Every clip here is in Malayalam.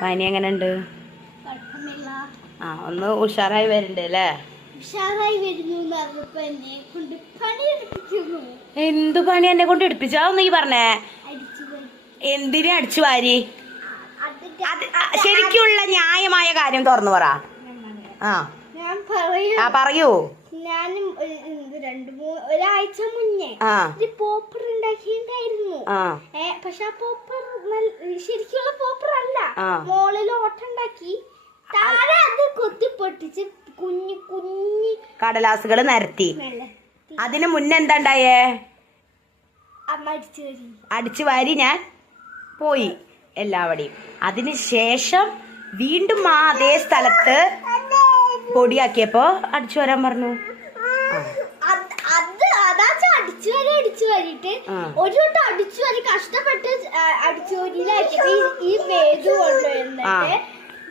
പനി എങ്ങനെ ഉണ്ട്? ആ ഒന്ന് ഉഷാറായി വരുന്നുണ്ട് അല്ലേ? എന്തു പണി എന്നെ കൊണ്ട് എടുപ്പിച്ചാ നീ പറഞ്ഞേ? എന്തിനു അടിച്ചു വാരി? ശരിക്കുള്ള ന്യായമായ കാര്യം തുറന്നു പറ. പറയൂ. ഞാനും ഒരാഴ്ച മുന്നേ പോപ്പർ ഉണ്ടാക്കിയിട്ടുണ്ടായിരുന്നു. പക്ഷെ ആ പോപ്പർ ശരിക്കുള്ള പോപ്പർ അല്ല. മോളിൽ ഓട്ടുണ്ടാക്കി താഴെ അത് കൊത്തി പൊട്ടിച്ച് കുഞ്ഞു കുഞ്ഞി കടലാസുകൾ നിരത്തി. അതിന് മുന്നേ എന്താ ഉണ്ടായേ? അടിച്ചു വാരി ഞാൻ പോയി എല്ലാവടെയും. അതിന് ശേഷം വീണ്ടും അതേ സ്ഥലത്ത് പൊടിയാക്കിയപ്പോ അടിച്ചു വരാൻ പറഞ്ഞു. അടിച്ചു വരിട്ട് ഒരു വട്ടം അടിച്ചു വരി കഷ്ടപ്പെട്ട് അടിച്ചു വരിയിലായിട്ട് ഈ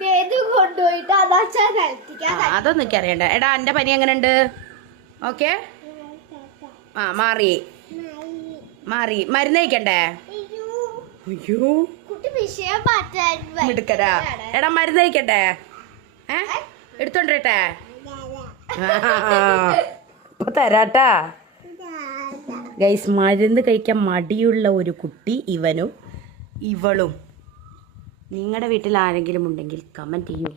വേദു കൊണ്ടുപോയിട്ട് അതാച്ചാ നിലത്തിക്കാൻ. അതൊന്നും എനിക്ക് അറിയണ്ട. എടാ എന്റെ പനി എങ്ങനെയുണ്ട്? ഓക്കെ മാറി മരുന്ന് കഴിക്കണ്ടേ? അയ്യോ എടുക്കടാ. എടാ മരുന്ന് കഴിക്കട്ടെ? എടുത്തോണ്ടിരട്ടെ? ഇപ്പൊ തരാട്ടാ. ഗൈസ്, മരുന്ന് കഴിക്കാൻ മടിയുള്ള ഒരു കുട്ടി ഇവളും. നിങ്ങളുടെ വീട്ടിൽ ആരെങ്കിലും ഉണ്ടെങ്കിൽ കമന്റ് ചെയ്യൂ.